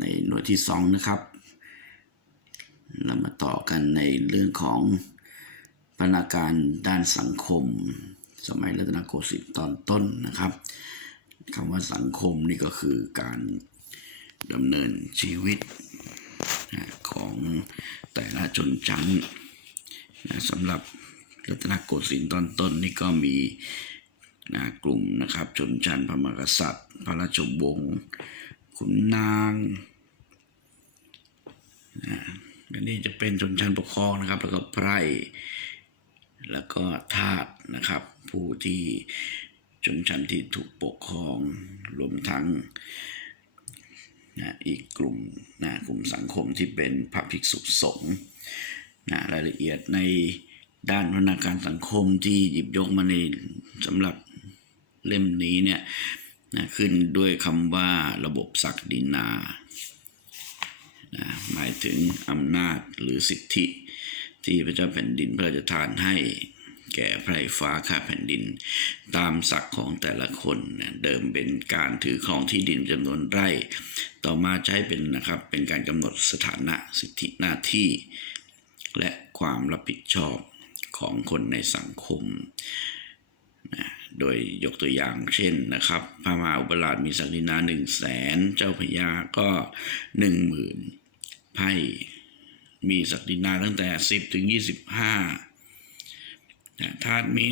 ในหน่วยที่สองนะครับ เรามาต่อกันในเรื่องของพัฒนาการด้านสังคม สมัยรัตนโกสินทร์ตอนต้นนะครับคำว่าสังคมนี่ก็คือการดำเนินชีวิตของแต่ละชนชั้นสำหรับรัตนโกสินทร์ตอนต้นนี่ก็มีนะกลุ่มนะครับชนชั้นพระมหากษัตริย์ พระราชวงศ์ ขุนนางอันนี้จะเป็นชนชั้นปกครองนะครับ แล้วก็ไพร่แล้วก็ทาสนะครับ ผู้ที่ชนชั้นที่ถูกปกครองรวมทั้งนะอีกกลุ่มนะกลุ่มสังคมที่เป็นพระภิกษุสงฆ์นะรายละเอียดในด้านพัฒนาการสังคมที่หยิบยกมาในสำหรับเล่มนี้เนี่ย นะขึ้นด้วยคำว่าระบบศักดินานะหมายถึงอำนาจหรือสิทธิที่พระเจ้าแผ่นดินพระราชทานให้แก่ไพร่ฟ้าข้าแผ่นดิน ตามศักดิ์ของแต่ละคนนะเดิมเป็นการถือครองที่ดินจำนวนไร่ ต่อมาใช้เป็นนะครับเป็นการกำหนดสถานะสิทธิหน้าที่ และความรับผิดชอบของคนในสังคมนะ โดยยกตัวอย่างเช่นนะครับพระมหาอุปราชมีศักดินาหนึ่งแสนเจ้าพญาก็หนึ่งหมื่นไพ่มีศักดินาตั้งแต่สิบถึงยี่สิบห้าทาสมี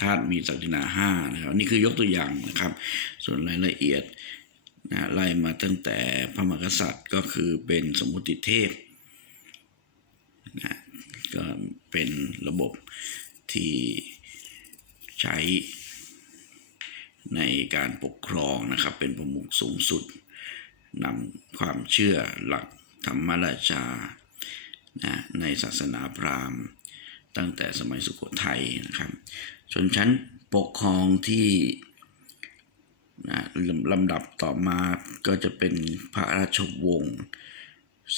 ทาสมีศักดินาห้านะครับนี่คือยกตัวอย่างนะครับ ส่วนรายละเอียดนะไล่มาตั้งแต่พระมหากษัตริย์ก็คือเป็นสมมุติเทพนะก็เป็นระบบที่ใช้ ในการปกครองนะครับ เป็นประมุขสูงสุดนำความเชื่อหลักธรรมราชานะในศาสนาพราหมณ์ ตั้งแต่สมัยสุโขทัยนะครับชนชั้นปกครองที่นะลำลำดับต่อมาก็จะเป็นพระราชวงศ์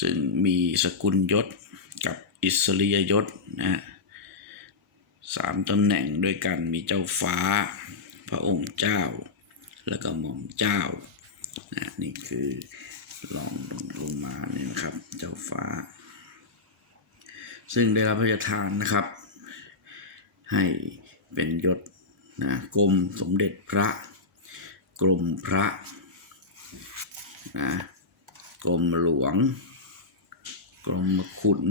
ซึ่งมีสกุลยศกับอิสริยยศนะสามตำแหน่งด้วยกันมีเจ้าฟ้า ระองค์เจ้า แล้วก็หม่อมเจ้านะนี่คือลองลงลงมาเนี่ยนะครับ เจ้าฟ้า ซึ่งได้รับพระราชทานนะครับ ให้เป็นยศนะกรมสมเด็จพระ กรมพระนะกรมหลวง กรมขุน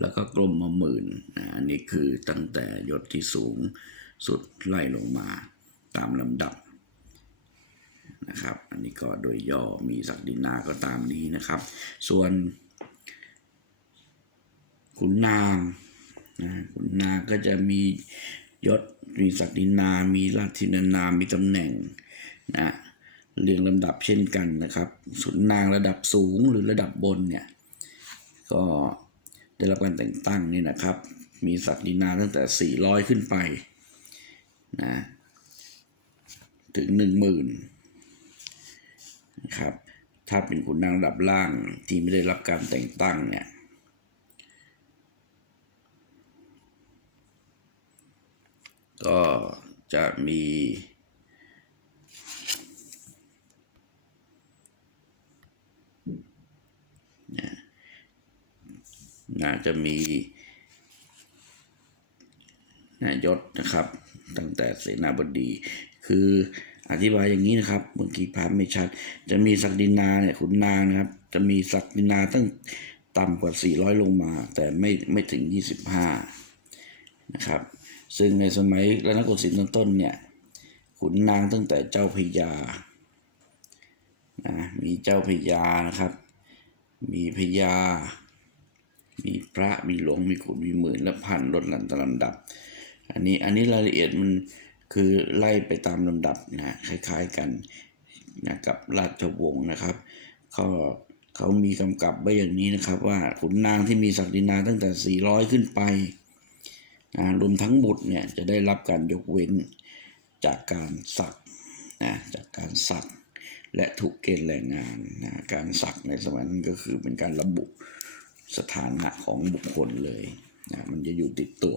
แล้วก็กรมมหมื่นนะอันนี้คือตั้งแต่ยศที่สูง สุดไล่ลงมาตามลำดับนะครับ อันนี้ก็โดยย่อมีศักดินาก็ตามนี้นะครับ ส่วนขุนนางนะขุนนางก็จะมียศมีศักดินา มีราชินานามมีตำแหน่งนะเรียงลำดับเช่นกันนะครับขุนนางระดับสูงหรือระดับบนเนี่ยก็ได้รับการแต่งตั้งนี่นะครับ มีศักดินาตั้งแต่ 400 ขึ้นไป นะถึง10,000นะครับถ้าเป็นขุนนางระดับล่างที่ไม่ได้รับการแต่งตั้งเนี่ยก็จะมีนะน่าจะมีนายศนะครับ ตั้งแต่เสนาบดี คืออธิบายอย่างนี้นะครับเมื่อกี้ภาพไม่ชัด จะมีศักดินาเนี่ยขุนนางนะครับ จะมีศักดินาตั้งต่ำกว่า 400 ลงมา แต่ไม่ไม่ถึง 25 นะครับ ซึ่งในสมัยรัตนโกสินทร์ต้นๆเนี่ยขุนนางตั้งแต่เจ้าพญานะมีเจ้าพญานะครับ มีพญามีพระมีหลวงมีขุนมีหมื่นและพันลดหลั่นตามลำดับ อันนี้อันนี้รายละเอียดมันคือไล่ไปตามลำดับนะคล้ายๆกันนะกับราชวงศ์นะครับเขาเขามีกำกับไว้อย่างนี้นะครับ ว่าขุนนางที่มีศักดินาตั้งแต่ 400 ขึ้นไปนะรวมทั้งบุตรเนี่ยจะได้รับการยกเว้นจากการสักนะจากการสักและถูกเกณฑ์แรงงานนะการสักในสมัยนั้นก็คือเป็นการระบุสถานะของบุคคลเลย นะมันจะอยู่ติดตัว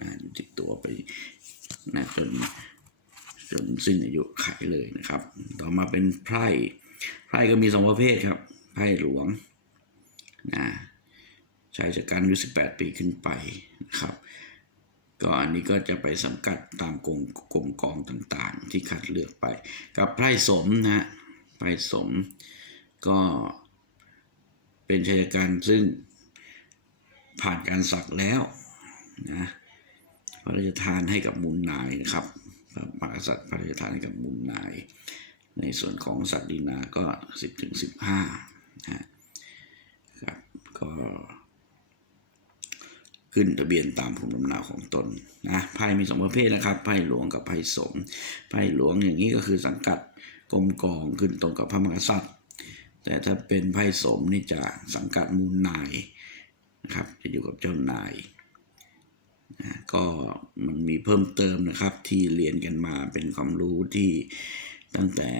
นะอยู่ติดตัวไปนะจนจนสิ้นอายุไขเลยนะครับ ต่อมาเป็นไพร่ไพร่ก็มีสองประเภทครับไพร่หลวงนะชายจากการอายุ18 ปีขึ้นไปนะครับ ก็อันนี้ก็จะไปสังกัดตามกรมกรมกองต่างๆ ที่คัดเลือกไป กับไพร่สมนะฮะไพร่สมก็เป็นชายการซึ่ง ผ่านการสักแล้วนะพระราชทานให้กับมูลนายนะครับพระมหากษัตริย์พระราชทานให้กับมูลนาย ในส่วนของสัตว์ดีนาก็ 10ถึง15นะครับก็ขึ้นทะเบียนตามภูมิลำเนาของตนนะไพ่มีสองประเภทนะครับไพ่หลวงกับไพ่สมไพ่หลวงอย่างนี้ก็คือสังกัดกรมกองขึ้นตรงกับพระมหากษัตริย์ แต่ถ้าเป็นไพ่สมนี่จะสังกัดมูลนาย นะครับ จะอยู่กับเจ้านายนะก็มันมีเพิ่มเติมนะครับที่เรียนกันมาเป็นความรู้ที่ตั้งแต่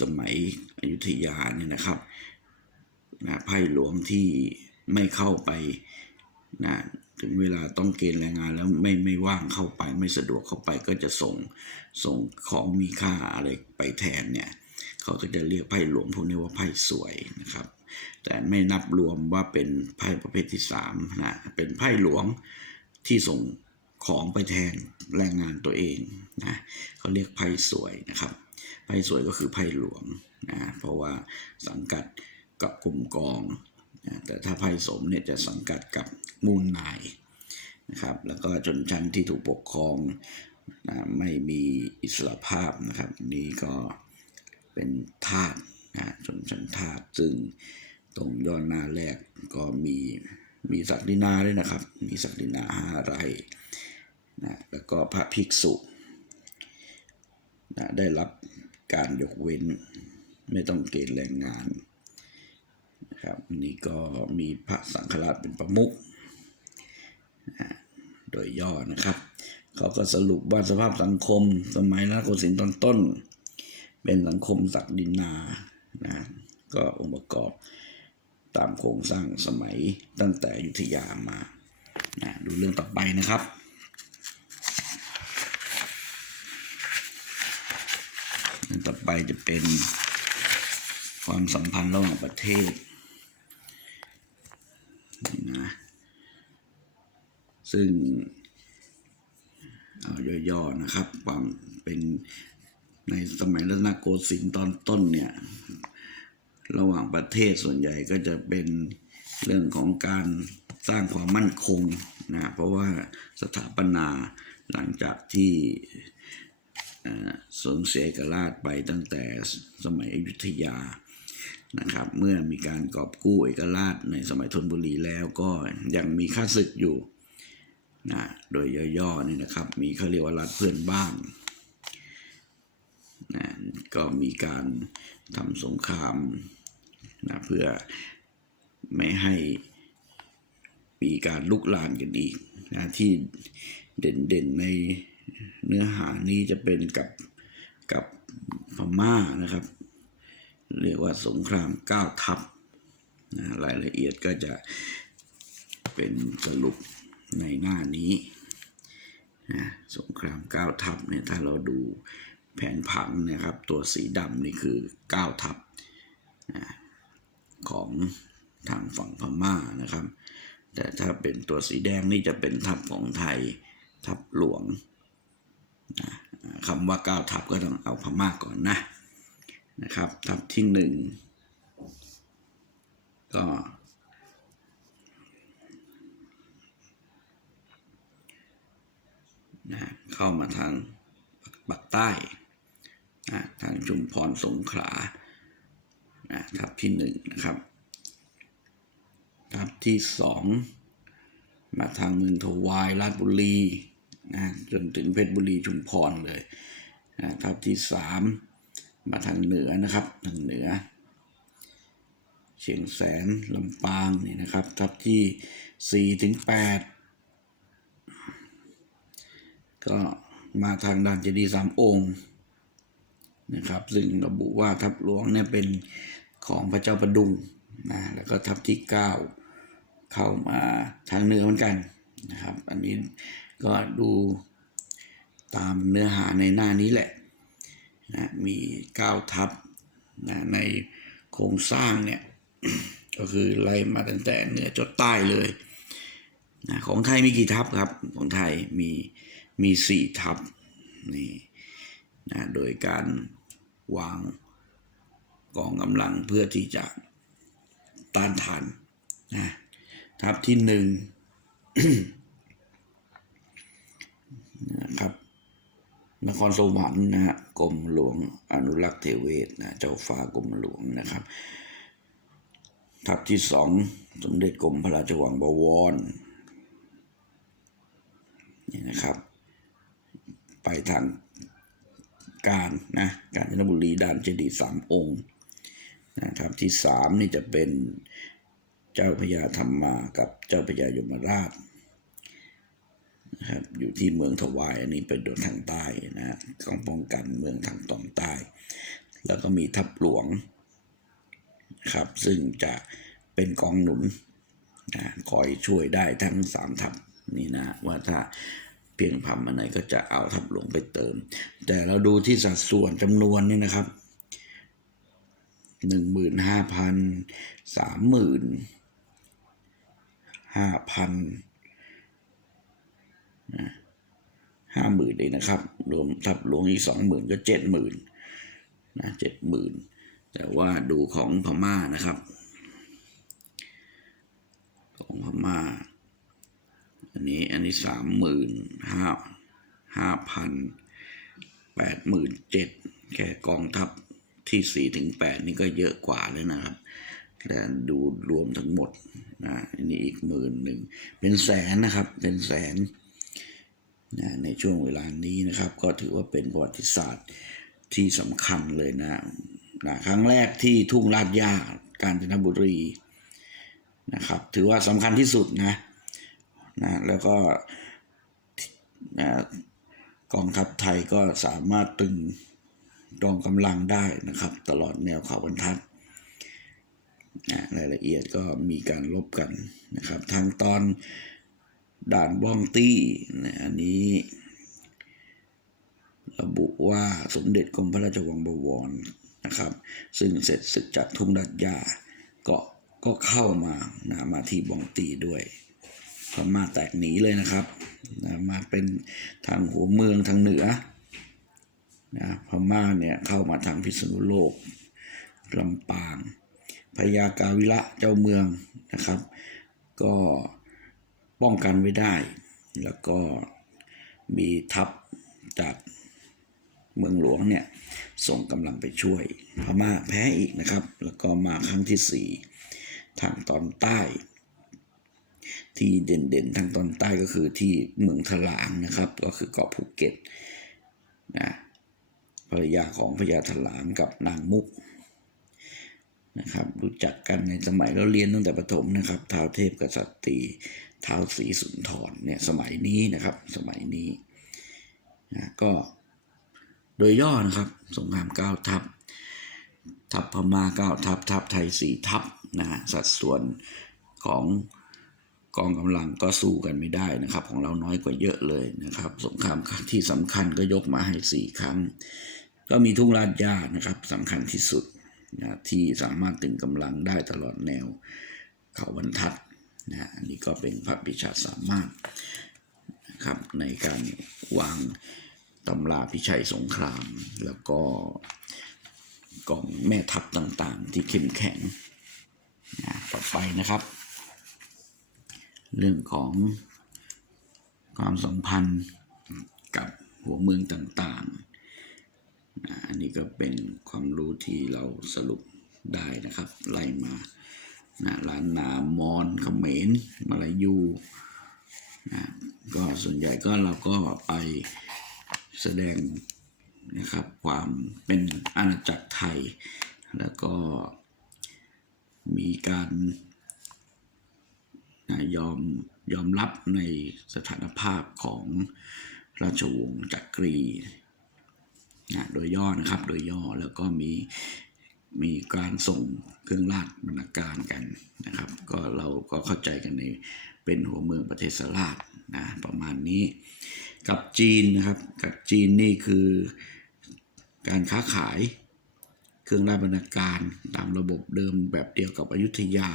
สมัยอยุธยาเนี่ยนะครับนะไพ่หลวงที่ไม่เข้าไปนะถึงเวลาต้องเกณฑ์แรงงานแล้วไม่ไม่ว่างเข้าไปไม่สะดวกเข้าไปก็จะส่งส่งของมีค่าอะไรไปแทนเนี่ย เขาก็จะเรียกไพ่หลวงพวกนี้ว่าไพ่สวยนะครับ แต่ไม่นับรวมว่าเป็นไพ่ประเภทที่สามนะเป็นไพ่หลวงที่ส่งของไปแทนแรงงานตัวเองนะเขาเรียกไพ่สวยนะครับไพ่สวยก็คือไพ่หลวงนะเพราะว่าสังกัดกับกลุ่มกองนะแต่ถ้าไพ่สมเนี่ยจะสังกัดกับมูลนายนะครับแล้วก็ชนชั้นที่ถูกปกครองนะไม่มีอิสระภาพนะครับ นี่ก็เป็นทาสนะชนชั้นทาสซึ่ง ตรงยอดหน้าแรกก็มีมีศักดินาด้วยนะครับ มีศักดินาห้าไร่นะแล้วก็พระภิกษุนะได้รับการยกเว้น ไม่ต้องเกณฑ์แรงงานนะครับนี่ก็มีพระสังฆราชเป็นประมุขนะโดยย่อนะครับเขาก็สรุปว่าสภาพสังคมสมัยรัชโกสินทร์ตอนต้น เป็นสังคมศักดินานะก็องค์ประกอบ ตามโครงสร้างสมัยตั้งแต่ยุธยามานะดูเรื่องต่อไปนะครับ เรื่องต่อไปจะเป็นความสัมพันธ์ระหว่างประเทศนะซึ่งเอาย่อๆนะครับ ความเป็นในสมัยรัตนโกสินทร์ตอนต้นเนี่ย ระหว่างประเทศส่วนใหญ่ก็จะเป็นเรื่องของการสร้างความมั่นคงนะเพราะว่าสถาปนาหลังจากที่เอ่อสูญเสียกราชไปตั้งแต่สมัยอยุธยานะครับเมื่อมีการกอบกู้เอกราชในสมัยธนบุรีแล้วก็ยังมีข้าศึกอยู่นะโดยย่อๆนี่นะครับ มีเขาเรียกว่ารัฐเพื่อนบ้านนะก็มีการทำสงคราม นะเพื่อไม่ให้มีการลุกลานกันอีกนะที่เด่นๆในเนื้อหานี้จะเป็นกับกับพม่านะครับ เรียกว่าสงครามเก้าทัพนะรายละเอียดก็จะเป็นสรุปในหน้านี้นะสงครามเก้าทัพเนี่ยถ้าเราดูแผนผังนะครับ ตัวสีดำนี่คือเก้าทัพนะ ของทางฝั่งพม่านะครับ แต่ถ้าเป็นตัวสีแดงนี่จะเป็นทัพของไทยทัพหลวงนะคำว่าก้าทัพก็ต้องเอาพม่าก่อนนะนะครับ ทับที่หนึ่งก็นะเข้ามาทางปักใต้นะทางชุมพรสงขลา นะทับที่หนึ่งนะครับทับที่สองมาทางเมืองทวายราชบุรีนะจนถึงเพชรบุรีชุมพรเลยนะทับที่สามมาทางเหนือนะครับทางเหนือ เชียงแสนลำปางนี่นะครับทับที่สี่ถึงแปดก็มาทางด่านเจดีย์สามองค์นะครับ ซึ่งระบุว่าทัพหลวงเนี่ยเป็น ของพระเจ้าประดุงนะแล้วก็ทัพที่เก้าเข้ามาทางเหนือเหมือนกันนะครับ อันนี้ก็ดูตามเนื้อหาในหน้านี้แหละนะมีเก้าทัพนะในโครงสร้างเนี่ยก็คือไล่มาตั้งแต่เหนือจดใต้เลยนะของไทยมีกี่ทัพครับ ของไทยมีมีสี่ทัพนี่นะโดยการวาง กองกำลังเพื่อที่จะต้านทานนะทัพที่หนึ่งนะครับนครสวรรค์นะฮะกรมหลวงอนุรักษ์เทเวศนะเจ้าฟ้ากรมหลวงนะครับ ทัพที่สองสมเด็จกรมพระราชวังบวรนี่นะครับ ไปทางการนะกาญจนบุรีด่านเจดีย์สามองค์ นะครับที่สามนี่จะเป็นเจ้าพญาธรรมมากับเจ้าพญายมราชนะครับอยู่ที่เมืองถวายอันนี้เป็นโดนทางใต้นะกองป้องกันเมืองทางตอนใต้ แล้วก็มีทัพหลวงครับซึ่งจะเป็นกองหนุนนะคอยช่วยได้ทั้งสามทัพนี่นะว่าถ้าเพียงพำอันไหนก็จะเอาทัพหลวงไปเติม แต่เราดูที่สัดส่วนจำนวนนี่นะครับ หนึ่งหมื่นห้าพันสามหมื่นห้าพันห้าหมื่นเองนะครับ รวมทับหลวงอีกสองหมื่นก็เจ็ดหมื่นนะเจ็ดหมื่นแต่ว่าดูของพม่านะครับ ของพม่า อันนี้อันนี้สามหมื่นห้าห้าพันแปดหมื่นเจ็ดแค่กองทัพ ที่สี่ถึงแปดนี่ก็เยอะกว่าเลยนะครับแต่ดูรวมทั้งหมดนะอันนี้อีกหมื่นหนึ่งเป็นแสนนะครับเป็นแสนนะในช่วงเวลานี้นะครับ ก็ถือว่าเป็นประวัติศาสตร์ที่สำคัญเลยนะนะครั้งแรกที่ทุ่งลาดยากาญจนบุรีนะครับ ถือว่าสำคัญที่สุดนะนะแล้วก็นะกองทัพไทยก็สามารถตึง กองกำลังได้นะครับ ตลอดแนวเขาบรรทัดนะรายละเอียดก็มีการลบกันนะครับ ทางตอนด่านบ้องตี้นะอันนี้ ระบุว่าสมเด็จกรมพระราชวังบวรนะครับ ซึ่งเสร็จศึกจากทุ่งดัดยาก็ก็เข้ามานะมาที่บ้องตีด้วยพม่าแตกหนีเลยนะครับนะมาเป็นทางหัวเมืองทางเหนือ นะพม่าเนี่ยเข้ามาทางพิษณุโลกลำปางพญากาวิระเจ้าเมืองนะครับ ก็ป้องกันไว้ได้ แล้วก็มีทัพจากเมืองหลวงเนี่ยส่งกำลังไปช่วย พม่าแพ้อีกนะครับ แล้วก็มาครั้งที่สี่ทางตอนใต้ ที่เด่นๆทางตอนใต้ก็คือที่เมืองถลางนะครับ ก็คือเกาะภูเก็ตนะ ภรรยาของพญาถลางกับนางมุกนะครับรู้จักกันในสมัยเราเรียนตั้งแต่ประถมนะครับท้าวเทพกษัตรีท้าวศรีสุนทรเนี่ยสมัยนี้นะครับสมัยนี้นะก็โดยย่อนะครับสงครามเก้าทัพ ทัพพม่าเก้าทัพ ทัพไทยสี่ทัพนะฮะสัดส่วนของ กองกำลังก็สู้กันไม่ได้นะครับ ของเราน้อยกว่าเยอะเลยนะครับ สงครามที่สำคัญก็ยกมาให้สี่ครั้ง ก็มีทุ่งลาดย่านะครับสำคัญที่สุดนะที่สามารถตึงกำลังได้ตลอดแนว เขาบรรทัดนะอันนี้ก็เป็นพระปิชาสามารถนะครับในการวางตำราพิชัยสงคราม แล้วก็กองแม่ทัพต่างๆ ที่เข้มแข็งนะต่อไปนะครับ เรื่องของความสัมพันธ์กับหัวเมืองต่างๆ อันนี้ก็เป็นความรู้ที่เราสรุปได้นะครับ ไล่มานะล้านนามอนเขมรมาลายูนะก็ส่วนใหญ่ก็เราก็ไปแสดงนะครับความเป็นอาณาจักรไทย แล้วก็มีการ นะยอมยอมรับในสถานภาพของราชวงศ์จักรีนะโดยย่อนะครับโดยย่อแล้วก็มีมีการส่งเครื่องราชบรรณาการกันนะครับ ก็เราก็เข้าใจกันในเป็นหัวเมืองประเทศสลาดนะประมาณนี้ กับจีนนะครับกับจีนนี่คือการค้าขายเครื่องราชบรรณาการตามระบบเดิมแบบเดียวกับอยุธยา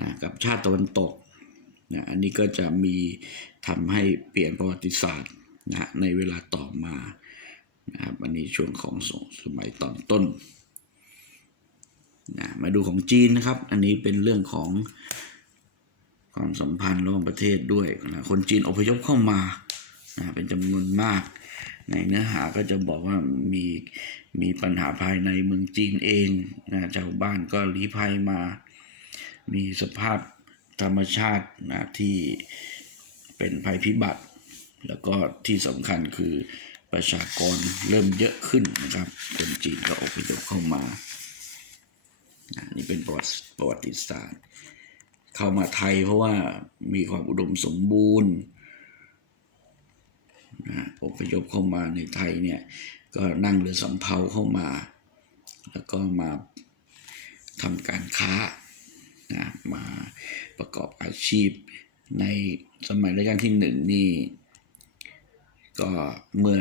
นะกับชาติตะวันตกนะอันนี้ก็จะมีทำให้เปลี่ยนประวัติศาสตร์นะในเวลาต่อมานะครับอันนี้ช่วงของสมัยตอนต้นนะมาดูของจีนนะครับ อันนี้เป็นเรื่องของความสัมพันธ์ระหว่างประเทศด้วยนะคนจีนอพยพเข้ามานะเป็นจำนวนมาก ในเนื้อหาก็จะบอกว่ามีมีปัญหาภายในเมืองจีนเองนะชาวบ้านก็ลี้ภัยมา มีสภาพธรรมชาตินะที่เป็นภัยพิบัติ แล้วก็ที่สำคัญคือประชากรเริ่มเยอะขึ้นนะครับ คนจีนก็อพยพเข้ามานะนี่เป็นประวัติประวัติศาสตร์ เข้ามาไทยเพราะว่ามีความอุดมสมบูรณ์นะอพยพเข้ามาในไทยเนี่ยก็นั่งเรือสำเภาเข้ามา แล้วก็มาทำการค้า นะมาประกอบอาชีพในสมัยรัชกาลที่หนึ่งนี่ก็เมื่อ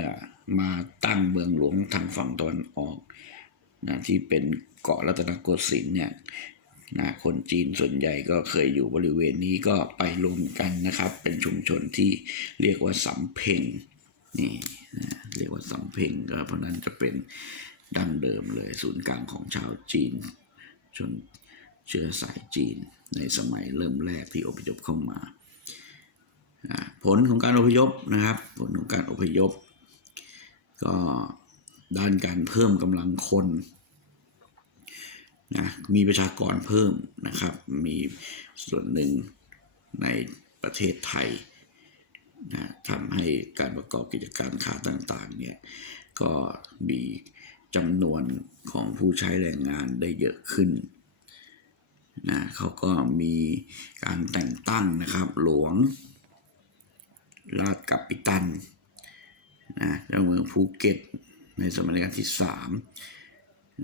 มาตั้งเมืองหลวงทางฝั่งตะวันออกนะที่เป็นเกาะรัตนโกสินทร์เนี่ยนะคนจีนส่วนใหญ่ก็เคยอยู่บริเวณนี้ก็ไปรวมกันนะครับ เป็นชุมชนที่เรียกว่าสำเพ็งนี่นะเรียกว่าสำเพ็งก็เพราะนั้นจะเป็นดั้งเดิมเลยศูนย์กลางของชาวจีนชน เชื้อสายจีนในสมัยเริ่มแรกที่อพยพเข้ามา ผลของการอพยพนะครับ ผลของการอพยพ ก็ด้านการเพิ่มกำลังคนนะมีประชากรเพิ่มนะครับ มีส่วนหนึ่งในประเทศไทยนะทำให้การประกอบกิจการค้าต่างๆเนี่ยก็มีจำนวนของผู้ใช้แรงงานได้เยอะขึ้น นะเขาก็มีการแต่งตั้งนะครับ หลวงราชกัปปิตันนะเจ้าเมืองภูเก็ต ในสมัยรัชกาลที่สาม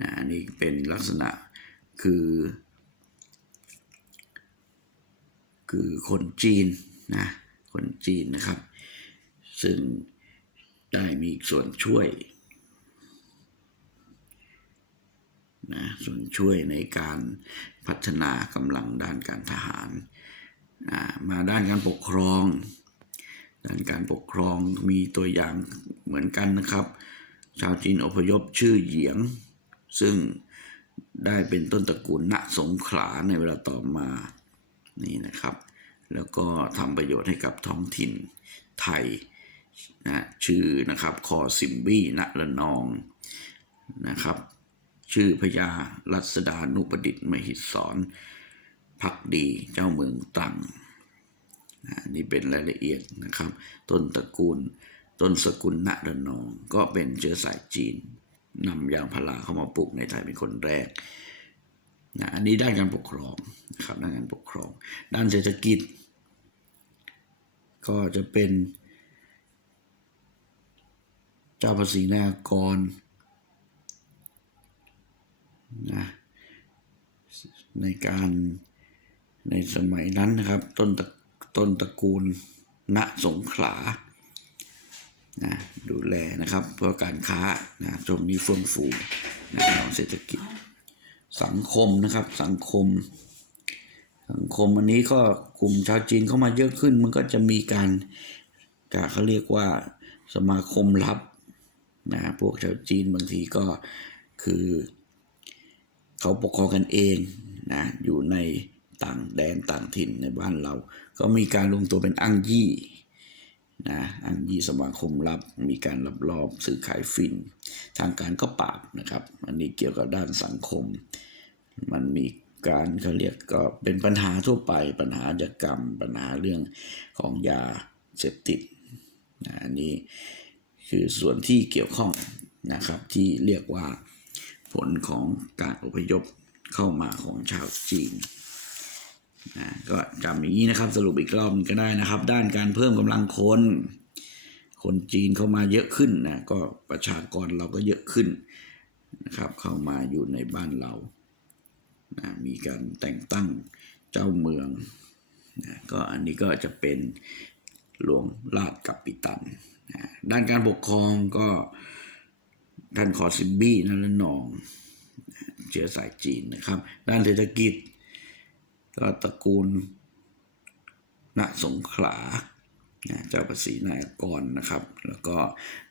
นะนนี้เป็นลักษณะคือ คือคนจีนนะคนจีนนะครับ ซึ่งได้มีส่วนช่วยนะส่วนช่วยในการ พัฒนากำลังด้านการทหารมาด้านการปกครอง ด้านการปกครองมีตัวอย่างเหมือนกันนะครับ ชาวจีนอพยพชื่อเหยียง ซึ่งได้เป็นต้นตระกูลณสงขลาในเวลาต่อมานี่นะครับ แล้วก็ทำประโยชน์ให้กับท้องถิ่นไทยนะชื่อนะครับคอซิมบี้ณระนองนะครับ ชื่อพญารัศดานุประดิษฐ์มหิศรพักดีเจ้าเมืองตรังนี่เป็นรายละเอียดนะครับ ต้นตระกูล ต้นสกุลณระนอง ก็เป็นเชื้อสายจีนนำยางพาราเข้ามาปลูกในไทยเป็นคนแรกนะอันนี้ด้านการปกครองนะครับด้านการปกครอง ด้านเศรษฐกิจ ก็จะเป็น เจ้าภาษีนากร นะในการในสมัยนั้นนะครับ ต้นตะต้นตระกูลณสงขลานะดูแลนะครับเพื่อการค้านะช่วงนี้เฟื่องฟูนะของเศรษฐกิจ สังคมนะครับ สังคม สังคมอันนี้ก็กลุ่มชาวจีนเข้ามาเยอะขึ้น มันก็จะมีการกาเขาเรียกว่าสมาคมลับนะพวกชาวจีนบางทีก็คือ เขาปกครองกันเองนะอยู่ในต่างแดนต่างถิ่นในบ้านเรา ก็มีการลงตัวเป็นอังยี่นะอังยี่สมาคมลับมีการรับรอบซื้อขายฟิน ทางการก็ปราบนะครับ อันนี้เกี่ยวกับด้านสังคม มันมีการเขาเรียกก็เป็นปัญหาทั่วไปปัญหาอาชญากรรม ปัญหาเรื่องของยาเสพติดนะอันนี้คือส่วนที่เกี่ยวข้องนะครับที่เรียกว่า ผลของการอพยพเข้ามาของชาวจีนนะก็จำอย่างนี้นะครับสรุปอีกรอบหนึ่งก็ได้นะครับ ด้านการเพิ่มกำลังคน คนจีนเข้ามาเยอะขึ้นนะก็ประชากรเราก็เยอะขึ้นนะครับ เข้ามาอยู่ในบ้านเรานะมีการแต่งตั้งเจ้าเมืองนะก็อันนี้ก็จะเป็นหลวงราชกัปปิตันนะด้านการปกครองก็ ท่านคอซิมบี้นั่นละนอง เชื้อสายจีนนะครับ ด้านเศรษฐกิจ ก็ตระกูลณสงขลาเจ้าภาษีนายกรนะครับ แล้วก็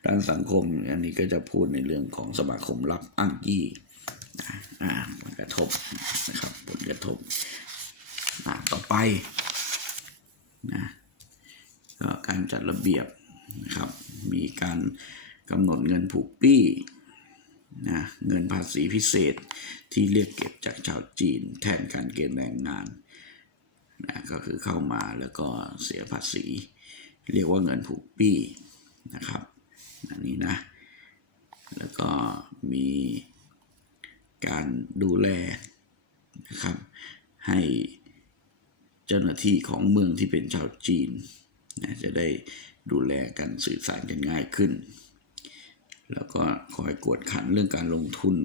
ด้านสังคมอันนี้ก็จะพูดในเรื่องของสมาคมรับอ้างยี่ผลกระทบนะครับผลกระทบต่อไปนะก็การจัดระเบียบนะครับ มีการกำหนดเงินผูกปี้ นะเงินภาษีพิเศษที่เรียกเก็บจากชาวจีน แทนการเกณฑ์แรงงานนะก็คือเข้ามาแล้วก็เสียภาษี เรียกว่าเงินผูกปี้นะครับอันนี้นะ แล้วก็มีการดูแลนะครับให้เจ้าหน้าที่ของเมืองที่เป็นชาวจีนนะจะได้ดูแลกันสื่อสารกันง่ายขึ้น แล้วก็คอยกวดขันเรื่องการลงทุน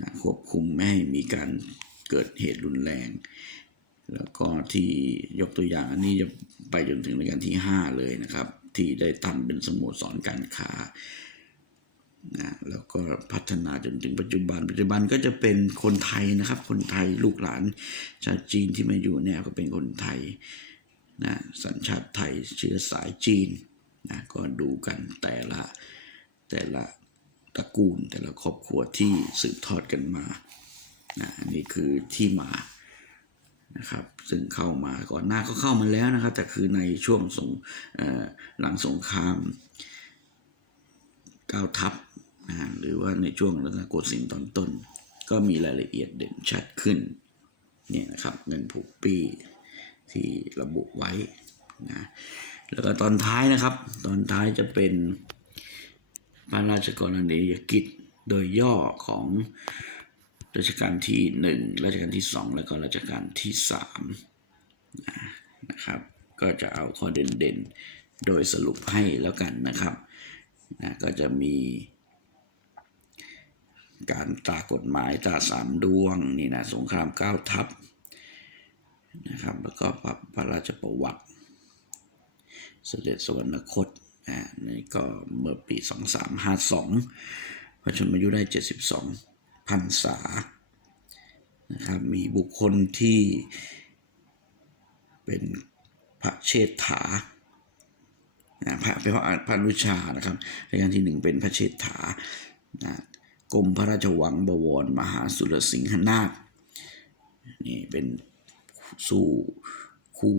นะควบคุมไม่ให้มีการเกิดเหตุรุนแรง แล้วก็ที่ยกตัวอย่างอันนี้จะไปจนถึงรายการที่ 5 เลยนะครับ ที่ได้ทำเป็นสโมสรการค้านะแล้วก็พัฒนาจนถึงปัจจุบัน ปัจจุบันก็จะเป็นคนไทยนะครับ คนไทยลูกหลานชาวจีนที่มาอยู่เนี่ยก็เป็นคนไทยนะสัญชาติไทยเชื้อสายจีน นะก็ดูกันแต่ละแต่ละตระกูลแต่ละครอบครัวที่สืบทอดกันมานะอันนี้คือที่มานะครับซึ่งเข้ามาก่อนหน้าก็เข้ามาแล้วนะครับ แต่คือในช่วงสงหลังสงครามก้าวทัพนะหรือว่าในช่วงรัตนโกสินทร์ตอนต้น ก็มีรายละเอียดเด่นชัดขึ้นเนี่ยนะครับเงินผูกปีที่ระบุไว้นะ แล้วก็ตอนท้ายนะครับ ตอนท้ายจะเป็นพระราชกรณียกิจโดยย่อของรัชกาลที่หนึ่งรัชกาลที่สองแล้วก็รัชกาลที่สามนะนะครับ ก็จะเอาข้อเด่นๆ โดยสรุปให้แล้วกันนะครับนะก็จะมี การตรากฎหมายตราสามดวงนี่นะสงครามเก้าทัพนะครับ แล้วก็พระพระราชประวัติ เสด็จสวรรคตอ่านี่ก็เมื่อปี 2352 พระชนมายุได้ 72พรรษานะครับมีบุคคลที่เป็นพระเชษฐาพระเป็นพระพระนุชานะครับรายการที่หนึ่งเป็นพระเชษฐานะกรมพระราชวังบวร มหาสุรสิงหนาถนี่เป็นสู้คู่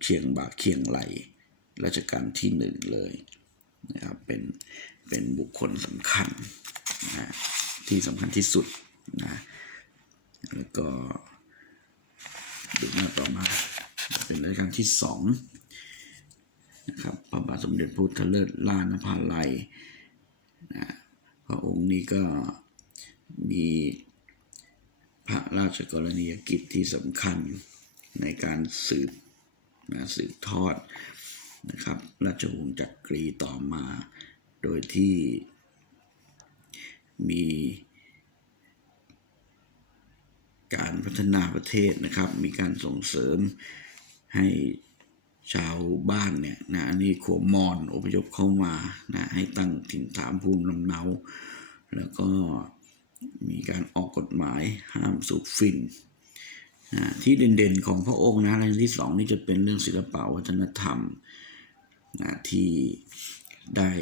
เคียงบ่าเคียงไหล รัชกาลที่หนึ่งเลยนะครับเป็นเป็นบุคคลสำคัญนะที่สำคัญที่สุดนะแล้วก็ดูหน้าต่อมา เป็นรายการที่สองนะครับพระบาทสมเด็จพระพุทธเลิศล่านภาลัยนะพระองค์นี้ก็มีพระราชกรณียกิจที่สำคัญในการสืบนะสืบทอด นะครับ ราชวงศ์จักรีต่อมา โดยที่มีการพัฒนาประเทศนะครับ มีการส่งเสริมให้ชาวบ้านเนี่ยนะอันนี้ขัวมอนอพยพเข้ามานะให้ตั้งถิ่นฐานภูมิลำเนา แล้วก็มีการออกกฎหมายห้ามสูบฝิ่นนะที่เด่นๆของพระองค์นะเรื่องที่สองนี่จะเป็นเรื่องศิลปะวัฒนธรรม นะที่ได้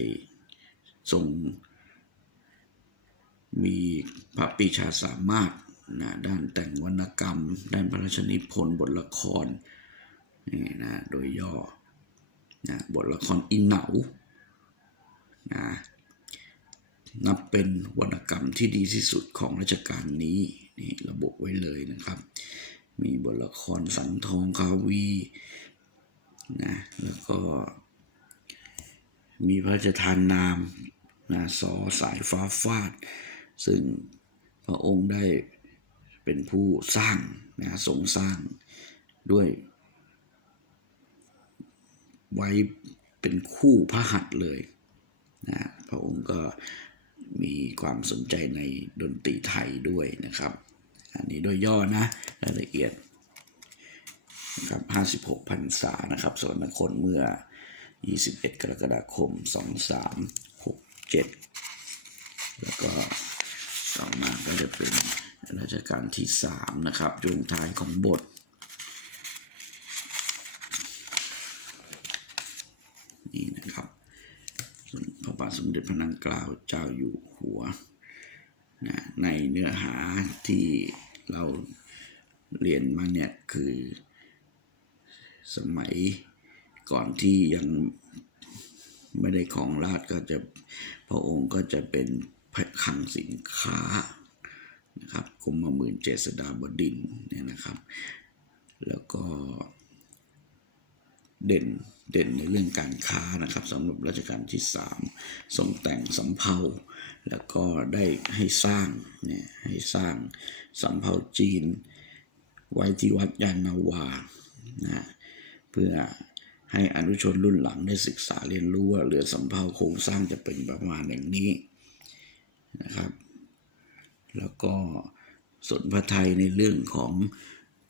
ทรงมีพระปีชาสามารถนะด้านแต่งวรรณกรรม ด้านพระราชนิพนธ์บทละครนี่นะโดยย่อนะบทละครอินเหนานะนับเป็นวรรณกรรมที่ดีที่สุดของรัชกาลนี้นี่ระบุไว้เลยนะครับ มีบทละครสังทองคาวีนะแล้วก็ มีพระราชทานนามนะสอสายฟ้าฟาด ซึ่งพระองค์ได้เป็นผู้สร้างนะทรงสร้างด้วย ไว้เป็นคู่พระหัตถ์เลยนะพระองค์ก็มีความสนใจในดนตรีไทยด้วยนะครับ อันนี้โดยย่อนะรายละเอียดนะครับ56พรรษานะครับสวรรคตเมื่อ 21 กรกฎาคม 2367 แล้วก็ต่อมาก็จะเป็นรัชกาลที่สามนะครับช่วงท้ายของบทนี่นะครับส่วนพระบาทสมเด็จพระนางเกล้าเจ้าอยู่หัวนะในเนื้อหาที่เราเรียนมาเนี่ย คือสมัย ก่อนที่ยังไม่ได้ของราชก็จะพระองค์ก็จะเป็นคลังสินค้านะครับกรมหมื่นเจษฎาบดินเนี่ยนะครับ แล้วก็เด่นเด่นในเรื่องการค้านะครับสำหรับรัชกาลที่สามทรงแต่งสำเภาแล้วก็ได้ให้สร้างเนี่ยให้สร้างสำเภาจีน ไว้ที่วัดยานนาวานะเพื่อ ให้อนุชนรุ่นหลังได้ศึกษาเรียนรู้ว่าเรือสำเภาโครงสร้างจะเป็นประมาณอย่างนี้นะครับ แล้วก็สนพระไทยในเรื่องของ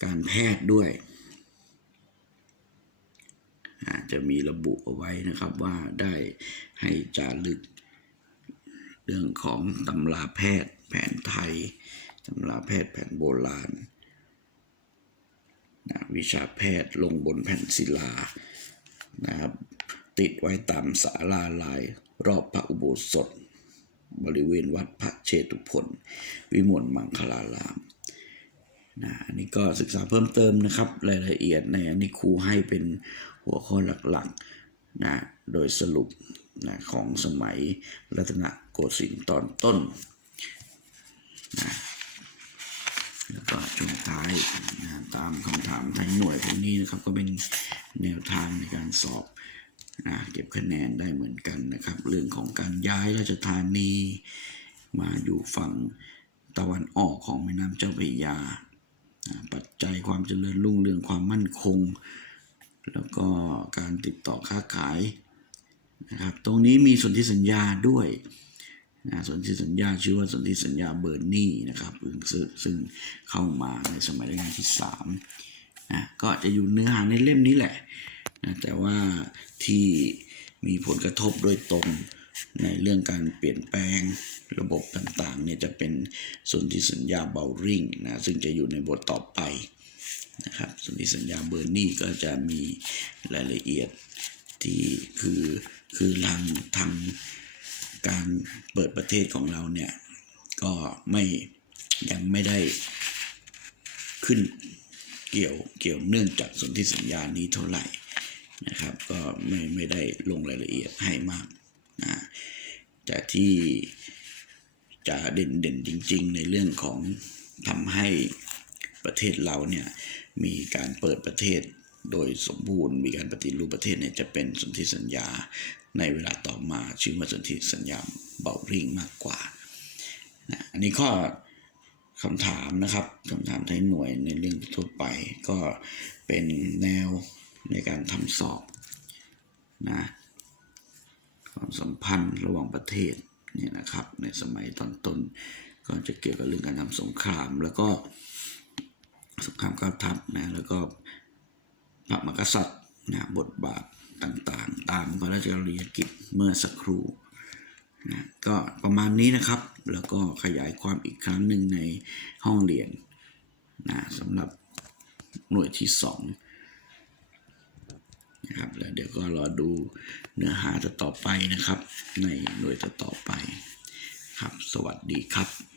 การแพทย์ด้วยอาจจะมีระบุเอาไว้นะครับว่าได้ให้จารึก เรื่องของตำราแพทย์แผนไทยตำราแพทย์แผนโบราณนะวิชาแพทย์ลงบนแผ่นศิลา นะครับ ติดไว้ตามศาลาลาย รอบพระอุโบสถ บริเวณวัดพระเชตุพนวิมลมังคลารามนะอันนี้ก็ศึกษาเพิ่มเติมนะครับ รายละเอียดในอันนี้ครูให้เป็นหัวข้อหลักๆนะโดยสรุปนะของสมัยรัตนโกสินทร์ตอนต้นนะแล้วก็ช่วงท้ายนะ ตามคำถามท้ายหน่วยพวกนี้นะครับก็เป็นแนวทางในการสอบนะเก็บคะแนนได้เหมือนกันนะครับ เรื่องของการย้ายราชธานีมาอยู่ฝั่งตะวันออกของแม่น้ำเจ้าพระยาอ่าปัจจัยความเจริญรุ่งเรืองความมั่นคง แล้วก็การติดต่อค้าขายนะครับ ตรงนี้มีสนธิสัญญาด้วย นะสนธิสัญญาชื่อว่าสนธิสัญญาเบอร์นี่นะครับซึ่งซึ่งเข้ามาในสมัยรัชกาลที่สามนะก็จะอยู่เนื้อหาในเล่มนี้แหละนะแต่ว่าที่มีผลกระทบโดยตรงในเรื่องการเปลี่ยนแปลงระบบต่างๆเนี่ยจะเป็นสนธิสัญญาเบลริงนะซึ่งจะอยู่ในบทต่อไปนะครับสนธิสัญญาเบอร์นี่ก็จะมีรายละเอียดที่คือคือทางทาง การเปิดประเทศของเราเนี่ย ก็ไม่ยังไม่ได้ขึ้นเกี่ยวเกี่ยวเนื่องจากสนธิสัญญานี้เท่าไหร่นะครับ ก็ไม่ไม่ได้ลงรายละเอียดให้มากนะแต่ที่จะเด่นเด่นจริง ๆ ในเรื่องของทำให้ประเทศเราเนี่ยมีการเปิดประเทศ โดยสมบูรณ์มีการปฏิรูปประเทศเนี่ยจะเป็นสนธิสัญญาในเวลาต่อมาชื่อว่าสนธิสัญญาเบาริ่งมากกว่านะอันนี้ข้อคำถามนะครับคำถามท้ายหน่วยในเรื่องทั่วไปก็เป็นแนวในการทำสอบนะความสัมพันธ์ระหว่างประเทศเนี่ยนะครับในสมัยตอนต้นก็จะเกี่ยวกับเรื่องการทำสงคราม แล้วก็สงครามก้าวทัพนะแล้วก็ พระมหากษัตริย์นะบทบาทต่างๆ ตามพระราชกรณียกิจเมื่อสักครู่นะก็ประมาณนี้นะครับ แล้วก็ขยายความอีกครั้งหนึ่งในห้องเรียนนะสำหรับหน่วยที่สองนะครับแล้วเดี๋ยวก็รอดูเนื้อหาต่อไปนะครับ ในหน่วยต่อไปครับ สวัสดีครับ